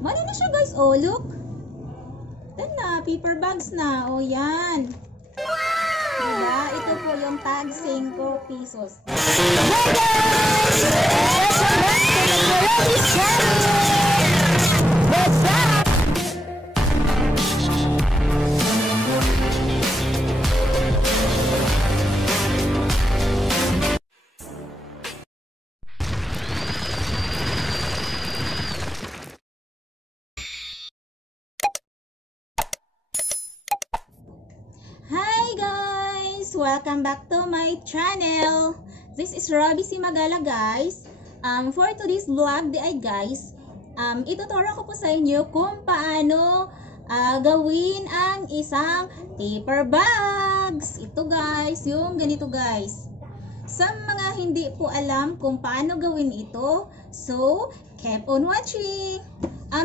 Mali na siya guys. Oh, look. Yan na, paper bags na. Oh, yan. Diba? Ito po yung tag 5 pesos. Hey guys! What's up? Hi guys! Welcome back to my channel. This is Robby Si Magala guys. For today's vlog guys, ituturo ko po sa inyo kung paano gawin ang isang paper bags. Ito guys, yung ganito guys. Sa mga hindi po alam kung paano gawin ito, so keep on watching.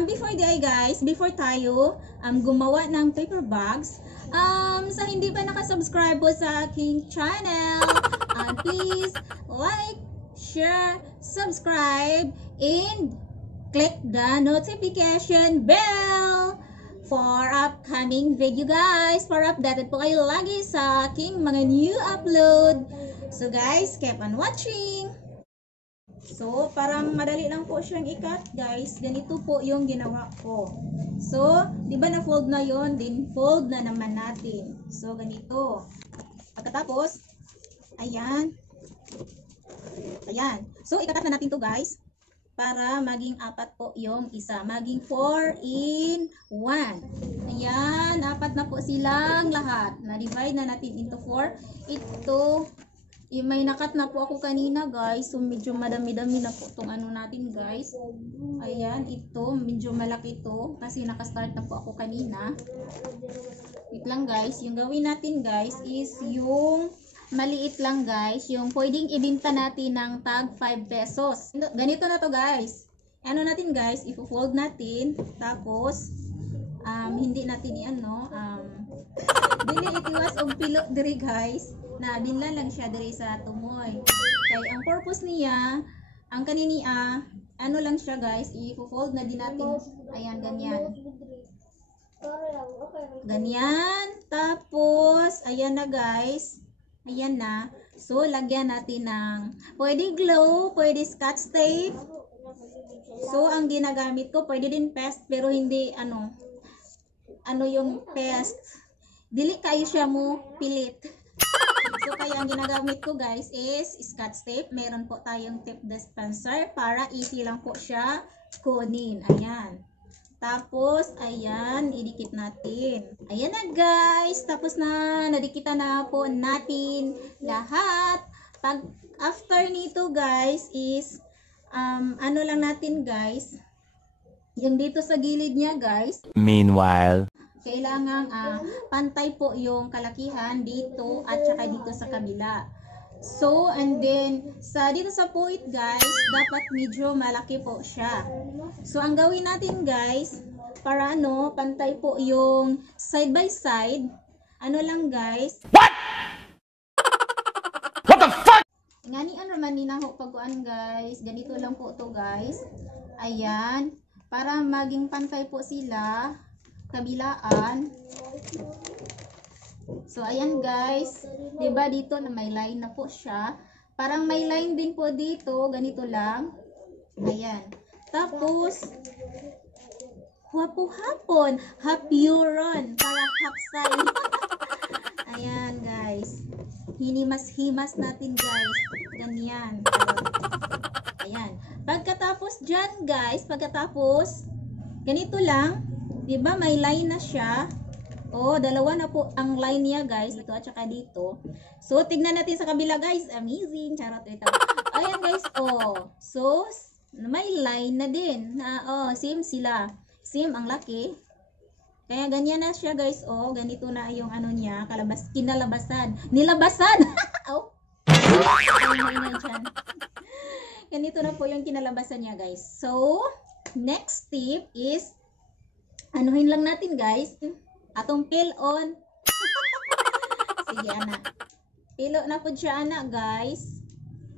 Before tayo gumawa ng paper bags, sa hindi pa nakasubscribe po sa aking channel, please like, share, subscribe, and click the notification bell for upcoming video guys, para updated po kayo lagi sa aking mga new upload. So guys, keep on watching. So, parang madali lang po siyang i-cut guys. Ganito po yung ginawa ko. So, di ba na-fold na yon, din fold na naman natin. So, ganito. Pagkatapos, ayan. Ayan. So, i-cut na natin to guys. Para maging 4 po yung isa. Maging 4 in 1. Ayan. 4 na po silang lahat. Na-divide na natin into 4. Ito, may nakat na po ako kanina guys, so medyo madami-dami na po itong ano natin guys. Ayan, ito medyo malaki ito kasi nakastart na po ako kanina. Wait lang guys, yung gawin natin guys is yung maliit lang guys, yung pwedeng ibenta natin ng tag 5 pesos. Ganito na to guys. Ano natin guys, i-fold natin, tapos hindi natin i-ano, dili itiwas og pilo diri guys, na binlan lang siya diri sa tumoy. Kay ang purpose niya, ang kaniniya, ano lang siya guys, i-fold na din natin. Ayan, ganyan. Ganyan. Tapos, ayan na guys. Ayan na. So, lagyan natin ng pwede glue, pwede scotch tape. So, ang ginagamit ko, pwede din paste, pero hindi ano yung paste. Dili kayo siya mo pilit. So, kaya ang ginagamit ko guys is scotch tape. Meron po tayong tape dispenser para easy lang po siya kunin. Ayan. Tapos, ayan, idikit natin. Ayan na guys. Tapos na, nadikitan na po natin lahat. Pag after nito guys is, ano lang natin guys, yung dito sa gilid niya guys. Meanwhile, Kailangan pantay po yung kalakihan dito at saka dito sa kabila. So, and then, dito sa puwit guys, dapat medyo malaki po siya. So, ang gawin natin guys, para pantay po yung side by side, lang guys. what? What the fuck? Ngani naman ninaho pagkuan guys, ganito lang po to guys. Ayan, para maging pantay po sila kabilaan. So, ayan guys. Diba dito na may line na po siya. Parang may line din po dito. Ganito lang. Ayan. Tapos, hapon. Hapuron. Para hapsay. Ayan guys. Hinimas-himas natin guys. Ganyan. Ayan. Pagkatapos dyan guys, ganito lang. Diba may line na siya? O, dalawa na po ang line niya guys. Dito at saka dito. So, tignan natin sa kabila guys. Amazing. Charot ito. Ayan guys. O. So, may line na din. Same sila. Same ang laki. Kaya ganyan na siya guys. O, ganito na yung ano niya. Kinalabasan. Nilabasan! Oh. Ganito na po yung kinalabasan niya guys. So, next tip is anuhin lang natin guys, atong peel on. Sige anak. Pilo na po siya anak guys.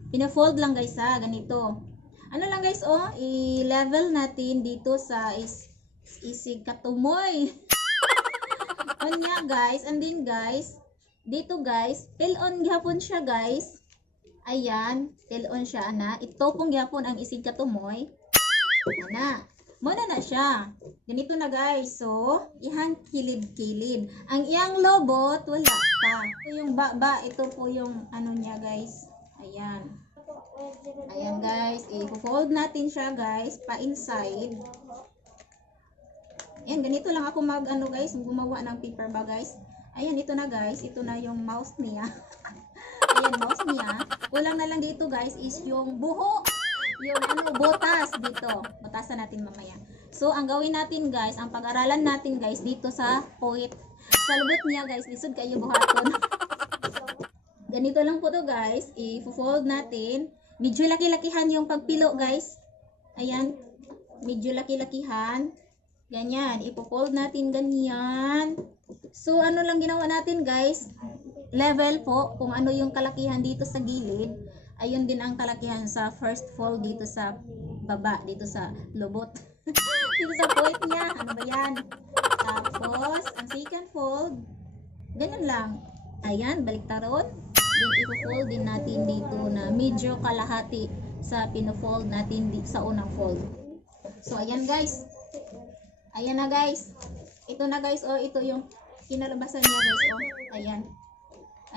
Pina-fold lang guys ha, ganito. Ano lang guys, i-level natin dito sa isig katumoy. Onya guys, and then guys, dito guys, pilon gihapon siya guys. Ayan, pilon siya ana. Ito pong gihapon ang isig katumoy. Ana, muna na siya. Ganito na guys. So, ihan kilid-kilid. Ang iyang lobot, wala pa. Ito yung baba, ito po yung ano niya guys. Ayan. Ayan guys, i-fold natin siya guys, pa inside. Ayan, ganito lang ako mag ano guys, gumawa ng paper bag guys. Ayan, ito na guys, ito na yung mouse niya. Ayan, mouse niya. Kulang na lang dito guys is yung buho. Yung ano, botas dito. Botasan natin mamaya. So, ang gawin natin guys, ang pag-aralan natin guys dito sa poet. Sa lubot niya guys, lisod kayo buhaton. Ganito lang po to guys, i-fold natin. Medyo laki-lakihan yung pagpilo guys. Ayan, medyo laki-lakihan. Ganyan, ipo-fold natin ganyan. So, ano lang ginawa natin guys, level po, kung ano yung kalakihan dito sa gilid, ayun din ang kalakihan sa first fold dito sa baba, dito sa lubot. Dito sa point niya, ano ba yan? Tapos, ang second fold, ganun lang. Ayan, baliktaron. Then, ipo-fold din natin dito na medyo kalahati sa pino-fold natin sa unang fold. So, ayan guys. Ayan na guys. Ito na guys, oh, ito yung kinalabasan niya guys, oh. Ayan.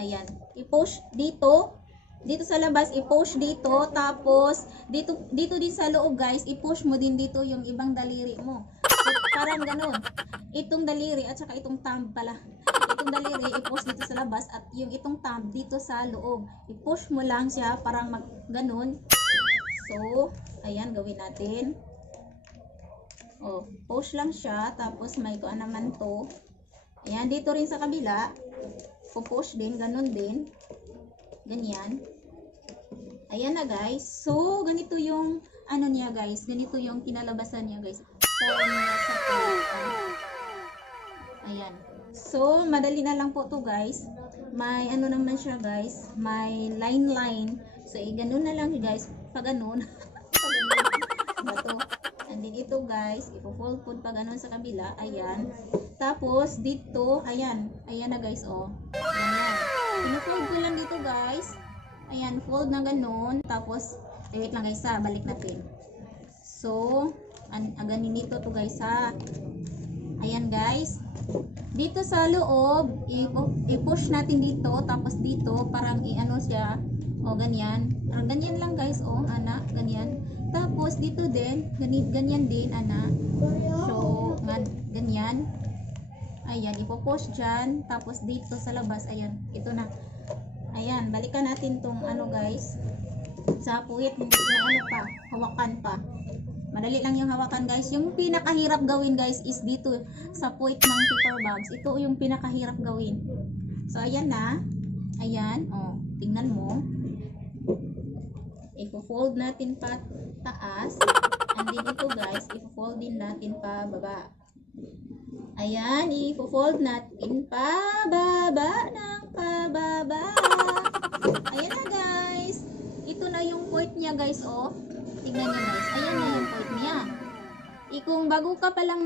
Ayan. I-push dito. Dito sa labas, i-push dito. Tapos, dito din sa loob guys, i-push mo din dito yung ibang daliri mo. So, parang ganun. Itong daliri at saka itong thumb pala. Itong daliri, i-push dito sa labas at yung itong thumb dito sa loob. I-push mo lang siya, parang ganun. So, ayan, gawin natin. Oh, push lang siya, tapos may kuan naman to. Ayan, dito rin sa kabila, push din, ganun din. Ganyan. Ayan na guys. So, ganito yung ano niya guys, ganito yung kinalabasan niya guys. Form niya sa ayan. So, madali na lang po to guys. May ano naman siya guys, may line. So, ganun na lang guys, pag ganun. Bato. And then ito guys, ipo-fold po pag ganun sa kabila. Ayan. Tapos dito, ayan. Ayan na guys, oh. Ayan. Pino-fold ko lang dito guys. Ayan, fold na ganun. Tapos, wait lang guys ha, balik natin. So, ganin dito to guys ha. Ayan guys. Dito sa loob, i-push natin dito. Tapos dito, parang i-ano siya. O, ganyan. Ganyan lang guys, oh, anak. Ganyan. Tapos dito din, ganyan din, ana. So, ganyan. Ayan, ipo-push dyan. Tapos dito sa labas, ayan, ito na. Ayan, balikan natin tong ano guys. Sa puwit, ano pa, hawakan pa. Madali lang yung hawakan guys. Yung pinakahirap gawin guys is dito sa puwit ng paper bags. Ito yung pinakahirap gawin. So, ayan na. Ayan, oh, tingnan mo. Ipo-fold natin pa taas. And then ito guys, ipo-fold din natin pa baba. Ayan, ipo-fold natin pa baba ng pababa. Ayan na guys. Ito na yung point niya guys, oh. Tingnan niyo guys. Ayan na yung point niya. Kung bago ka pa lang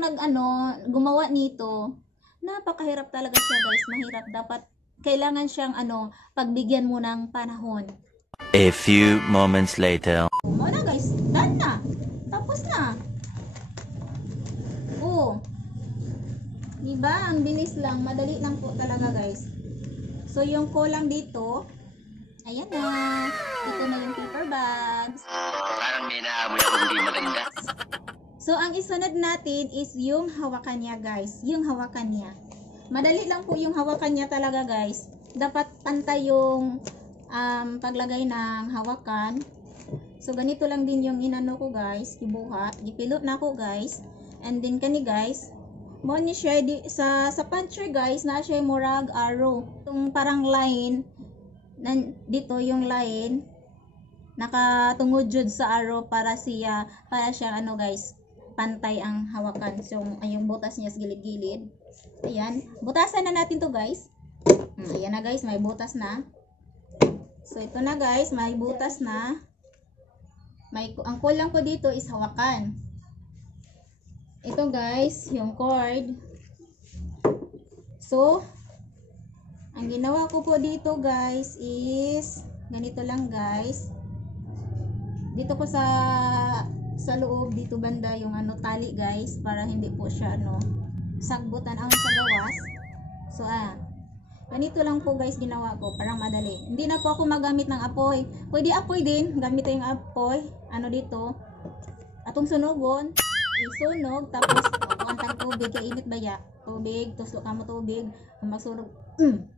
gumawa nito, napakahirap talaga siya guys. Mahirap. Dapat, kailangan siyang pagbigyan mo ng panahon. A few moments later. Muna guys, done na. Tapos na. Oh. Diba? Ang bilis lang. Madali lang po talaga guys. So yung kulang dito, ayan na. Ito na yung paper bags. Parang may naamoy ako hindi maganda. So ang isunod natin is yung hawakan niya guys. Yung hawakan niya. Madali lang po yung hawakan niya talaga guys. Dapat pantay yung paglagay ng hawakan. So ganito lang din yung inano ko guys, ibuhat, gipilot na ko guys. And then kani guys, mo ni siya sa puncher guys, na siya murag arrow. Itong parang line dito yung line nakatungod jud sa arrow para siya guys, pantay ang hawakan. So yung butas niya sa gilid-gilid. Ayan, butasan na natin to guys. Ayan na guys, may butas na. So, ito na guys, may butas na. Ang kulang ko dito is hawakan. ito guys, yung cord. So, ang ginawa ko po dito guys is ganito lang guys. Dito ko sa loob, dito banda yung ano tali guys, para hindi po siya ano sagbutan ang sa gawas. So ganito lang po guys ginawa ko, parang madali. Hindi na po ako magamit ng apoy. Pwede apoy din, gamit yung apoy. Ano dito? Atong sunugon, isunog, tapos kuwantang tubig, kaya init ba ya? Tubig, tuslo ka mo tubig, magsunog,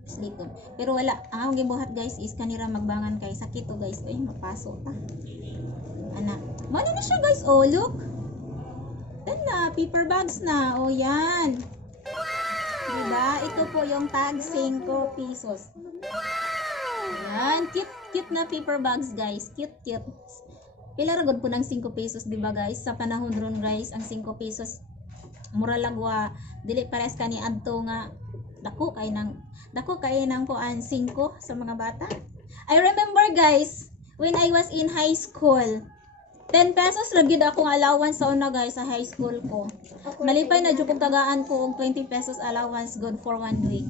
sliton. Pero wala, ang akong gibuhat guys is kanira magbangan kay sakit to guys. Ay, mapaso ta. Ana, mali na siya guys, oh look. Yan na, paper bags na, oh yan. Diba? Ito po yung tag 5 pesos. Yan, cute na paper bags guys, cute. Pila ra gud po ng 5 pesos, di ba guys? Sa panahon ron guys, ang 5 pesos mura lagwa, dili pares kani adto nga dako kay nang kuan 5 sa mga bata. I remember guys, when I was in high school, 10 pesos ra gyud akong allowance sa una guys sa high school ko. Malipay na jud kog tagaan ko og 20 pesos allowance good for 1 week.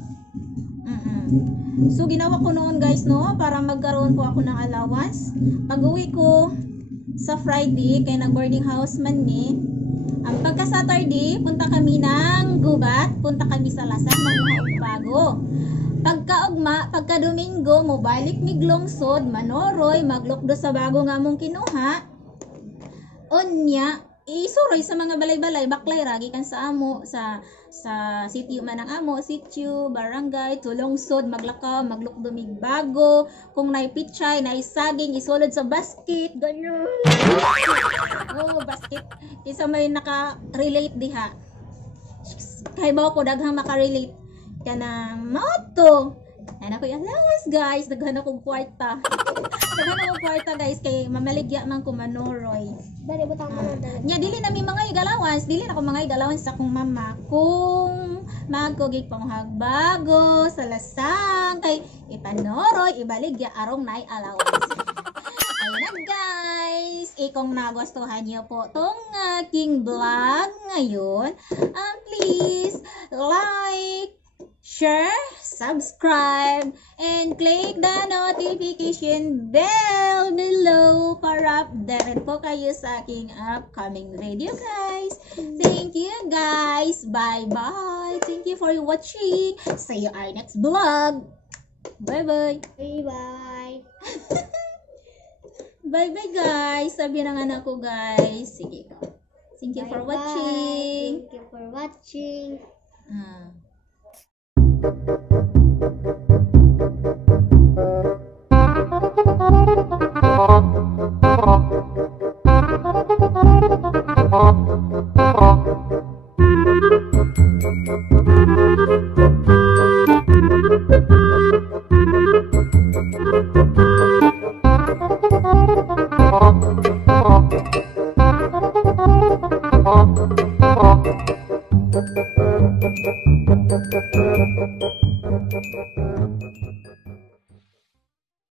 So ginawa ko noon guys no, para magkaroon po ako ng allowance. Pag-uwi ko sa Friday, kay nag-boarding house man mi. Ang pagka Saturday, punta kami ng Gubat, punta kami sa Lasang, manguha og bago. Pagka Domingo, mo balik mi Glungsod, Manoroy, maglukdo sa bago nga mong kinuha. Unya, isuroy sa mga balay-balay, baklay ragi kan sa amo, sa sitio man ang amo, sitio, barangay, tulungsod, maglakaw, maglukdo mig bago, kung nay pichay, nay saging, isulod sa basket, ganyan. Oh, basket. Kisa may naka-relate diha. Kay ba ko daghang maka-relate kanang moto. Ano ko yung allowance guys, daghan akong kwarta. Guys kay mamaligya man ko Manoroy. Dali butang mo na dali. Nya dili na mi mga allowance, dili na ko mga allowance sa akong mama kung magkugig panghag bago sa Lasang kay ipanoroy ibaligya arong nay allowance. Ayun na guys, kung nagustuhan niyo po tong aking vlog ngayon, please like, share, subscribe, and click the notification bell below para updated po kayo sa aking upcoming video guys. Thank you guys. Bye-bye. Thank you for watching. See you our next vlog. Bye-bye. Bye-bye. Bye-bye guys. Sabi ng anak ko guys. Sige ko. Thank you for Bye-bye. watching. Thank you for watching. Thank you.